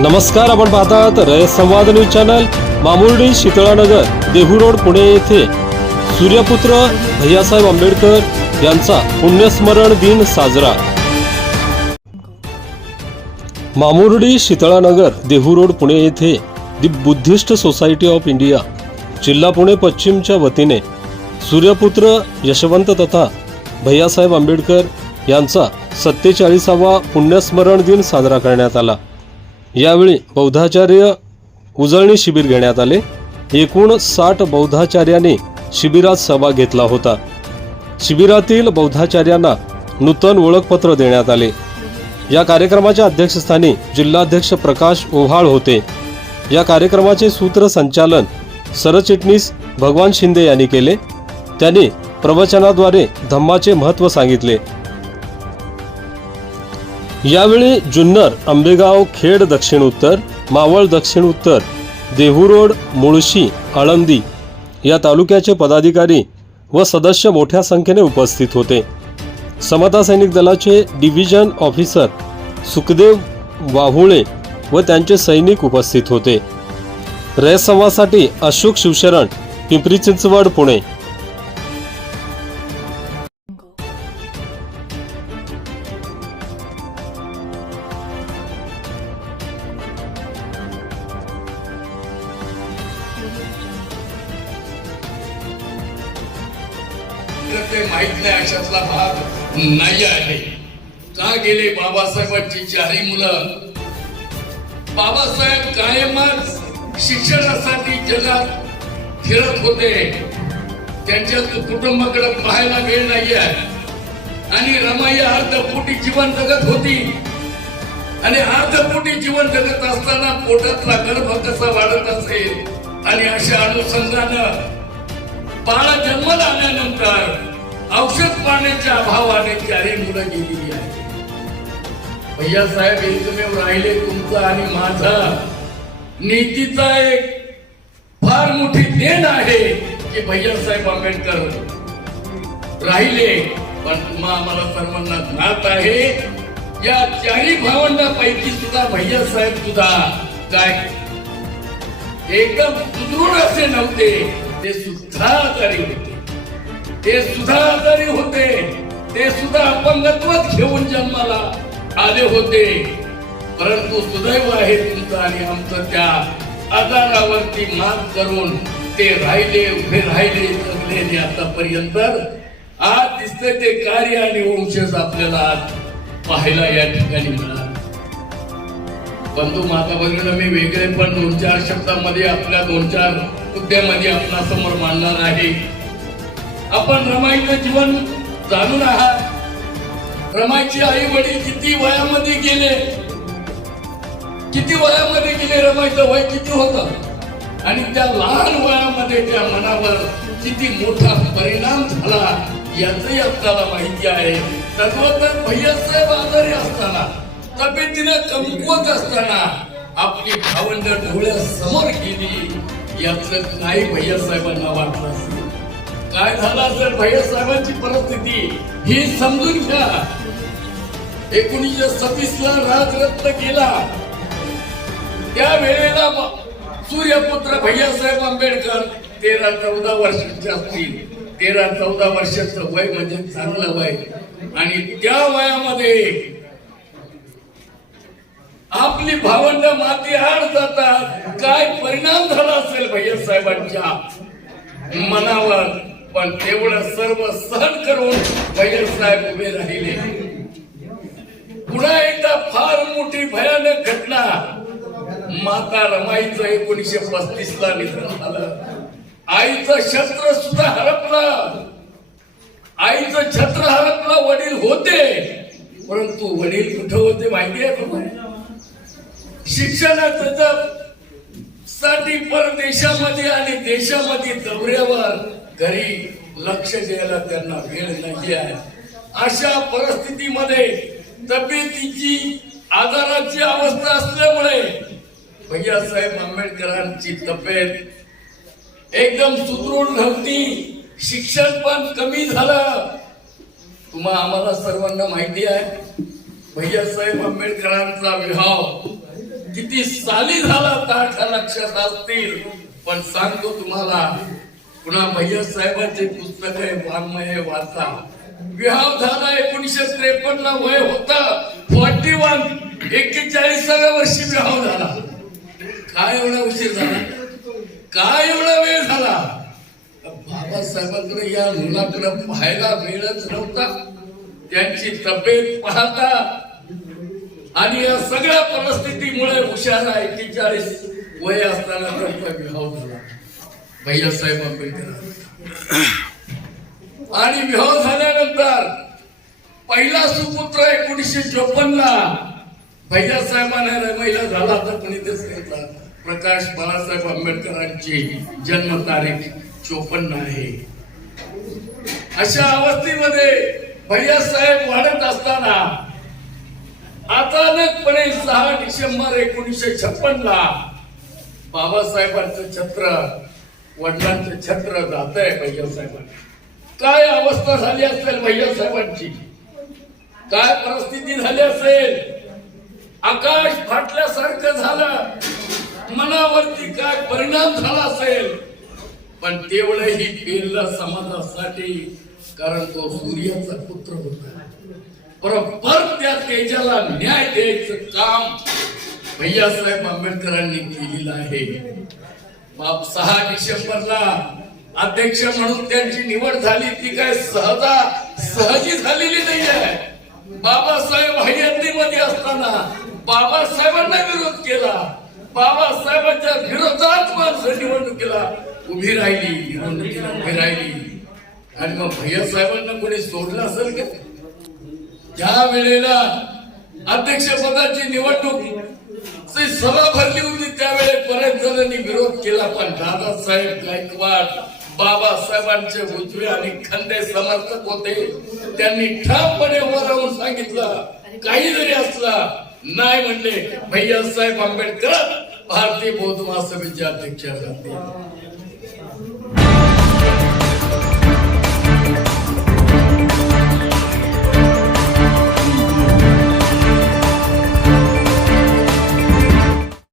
नमस्कार आपण पाहतात रयत संवाद news channel Mamurdi Shitalanagar Dehu road Pune येथे. सूर्यपुत्र भैयासाहेब आंबेडकर यांचा पुण्यस्मरण दिन साजरा. मामुर्डी शीतळानगर देहू रोड पुणे येथे the Buddhist society of India जिल्हा पुणे पश्चिमच्या वतीने सूर्यपुत्र यशवंत तथा भैयासाहेब आंबेडकर यांचा सत्तेचाळीसावा पुण्यस्मरण दिन साजरा करण्यात आला. यावेळी बौद्धाचार्य उजळणी शिबिर घेण्यात आले. एकूण साठ बौद्धाचार्यांनी शिबिरात सहभाग घेतला होता. शिबिरातील बौद्धाचार्यांना नूतन ओळखपत्र देण्यात आले. या कार्यक्रमाच्या अध्यक्षस्थानी जिल्हाध्यक्ष प्रकाश ओव्हाळ होते. या कार्यक्रमाचे सूत्रसंचालन सरचिटणीस भगवान शिंदे यांनी केले. त्यांनी प्रवचनाद्वारे धम्माचे महत्त्व सांगितले. यावेळी जुन्नर आंबेगाव खेड दक्षिण उत्तर मावळ दक्षिण उत्तर देहू रोड मुळशी आळंदी या तालुक्याचे पदाधिकारी व सदस्य मोठ्या संख्येने उपस्थित होते. समता सैनिक दलाचे डिव्हिजन ऑफिसर सुखदेव वाहुळे व त्यांचे सैनिक उपस्थित होते. रयत संवादसाठी अशोक शिवशरण पिंपरी चिंचवड पुणे. तर ते माहीत नाही अशातला भाग नाही आहे. का गेले बाबासाहेबांची चारही मुलं? बाबासाहेब कायमच शिक्षणासाठी जगात फिरत होते. त्यांच्या कुटुंबाकडे पाहायला वेळ नाही आहे आणि रमाई अर्धपोटी जीवन जगत होती. आणि अर्धपोटी जीवन जगत असताना पोटातला गर्भ कसा वाढत असेल? आणि अशा अनुषंगानं बाळा जन्माला आल्यानंतर औषध पाण्याच्या अभावाने चारही मुलं गेलेली आहेत. भैया साहेब एकमेव राहिले तुमचा आणि माझा. नीतीचा एक फार मोठी देण आहे की भैया साहेब आंबेडकर राहिले पण तुम्हा आम्हाला सर्वांना ज्ञात आहे. या चारही भावंडापैकी सुद्धा भैया साहेब सुद्धा काय एकदम सुदृढ असे नव्हते ते सुद्धा आजारी होते ते सुद्धा आजारी होते. ते सुद्धा अपंगत्वच घेऊन जन्माला आले होते. परंतु सुदैव आहे तुमचं आणि आमचं त्या आजारावरती मात करून ते राहिले उभे राहिले जगले आतापर्यंत. आज दिसते ते कार्य आणि वंशज आपल्याला आज पाहायला या ठिकाणी मिळालं. बंधू माता बहिणीला मी वेगळे पण दोन चार शब्दामध्ये आपल्या दोन चार मुद्द्यामध्ये आपल्यासमोर मांडणार आहे. आपण रमाईचं जीवन जाणून आहात. रमाईचे आई वडील किती वयामध्ये गेले? किती वयामध्ये गेले रमाईचं वय? किती होत? आणि त्या लहान वयामध्ये त्या मनावर किती मोठा परिणाम झाला याचही आपल्याला माहिती आहे. तत्वतर भैयासाहेब आजारी असताना तब्येतीनं कमकुवत असताना आपली भावंड डोळ्यासमोर गेली. याचं नाही भैयासाहेबांना वाटलं. असेल काय झालं असेल भैयासाहेबांची परिस्थिती? ही समजून घ्या. एकोणीसशे सव्वीस ला राजरत्न गेला त्या वेळेला सूर्यपुत्र भैयासाहेब आंबेडकर तेरा चौदा वर्षांचे असतील. तेरा चौदा वर्षाचं वय म्हणजे चांगलं वय. आणि त्या वयामध्ये आपली भावंड माती आड जातात. काय परिणाम झाला असेल भैयासाहेबांच्या मनावर? पण तेवढं सर्व सहन करून भैयासाहेब उभे राहिले. पुन्हा एकदा फार मोठी भयानक घटना. माता रमाईचं एकोणीशे पस्तीस ला निधन झालं. आईचं शस्त्र सुद्धा हरपलं. आईचं छत्र हरपलं वडील होते. परंतु वडील कुठं होते माहिती आहे तुम्हाला? शिक्षणाचं जर साठी परदेशामध्ये आणि देशामध्ये दौऱ्यावर घरी लक्ष द्यायला त्यांना वेळ नाही आहे. अशा परिस्थितीमध्ये तब्येतीची आजाराची अवस्था असल्यामुळे भैयासाहेब आंबेडकरांची तब्येत एकदम सुदृढ नव्हती शिक्षण पण कमी झालं. तुम्हा आम्हाला सर्वांना माहिती आहे भैयासाहेब आंबेडकरांचा विभाव किती साली झाला ताठा लक्षात असतील. पण सांगतो तुम्हाला पुन्हा भैया साहेबांचे पुस्तक आहे वाङ्मय वाचा. विवाह झाला एकोणीशे त्रेपन्न ला वय होता. फॉर्टी वन एक्केचाळीसाव्या वर्षी विवाह झाला. काय एवढा उशीर झाला? काय एवढा वेळ झाला? बाबासाहेबांकडे या मुलाकडे पाहायला वेळच नव्हता. त्यांची तब्येत पाहता. आणि या सगळ्या परिस्थितीमुळे हुशार एक्केचाळीस वय असताना त्यांचा विवाह झाला. भैयासाहेब आंबेडकर आणि विवाह झाल्यानंतर पहिला सुपुत्र एकोणीसशे चोपन्न ला भैयासाहेबांना रमाईला झाला तर कोणी ते सांगितलं प्रकाश बाळासाहेब आंबेडकरांची जन्म तारीख चोपन्न आहे. अशा अवस्थेमध्ये भैयासाहेब वाढत असताना अचानकपणे सहा डिसेंबर एकोणीसशे छप्पन ला बाबासाहेबांचं छत्र वडिलांचं छत्र जात आहे भैयासाहेबांना काय अवस्था झाली असेल भैयासाहेबांची काय परिस्थिती झाली असेल? आकाश फाटल्यासारखं झालं. मनावरती काय परिणाम झाला असेल? पण तेवढंही पेरला समाजासाठी कारण तो सूर्याचा पुत्र होता. बरोबर त्या तेजाला न्याय द्यायचं काम भैयासाहेब आंबेडकरांनी केलेलं आहे. बाप सहा डिसेंबरला अध्यक्ष म्हणून त्यांची निवड झाली ती काय सहजा सहजी झालेली नाही आहे बाबासाहेब हय्यतीमध्ये असताना बाबासाहेबांना विरोध केला. बाबासाहेबांच्या विरोधात माणसं निवडणुकीला उभी राहिली निवडणुकीला उभी राहिली. आणि मग भैयासाहेबांना कोणी सोडलं असेल का? ज्या वेळेला अध्यक्षपदाची निवडणूक सभा भरली होती त्यावेळेस बऱ्याच जणांनी विरोध केला पण दादासाहेब गायकवाड बाबासाहेबांचे उजवे आणि खंदे समर्थक होते. त्यांनी ठामपणे उभं राहून सांगितलं काही जरी असला नाही म्हणले भैयासाहेब आंबेडकर भारतीय बौद्ध महासभेचे अध्यक्ष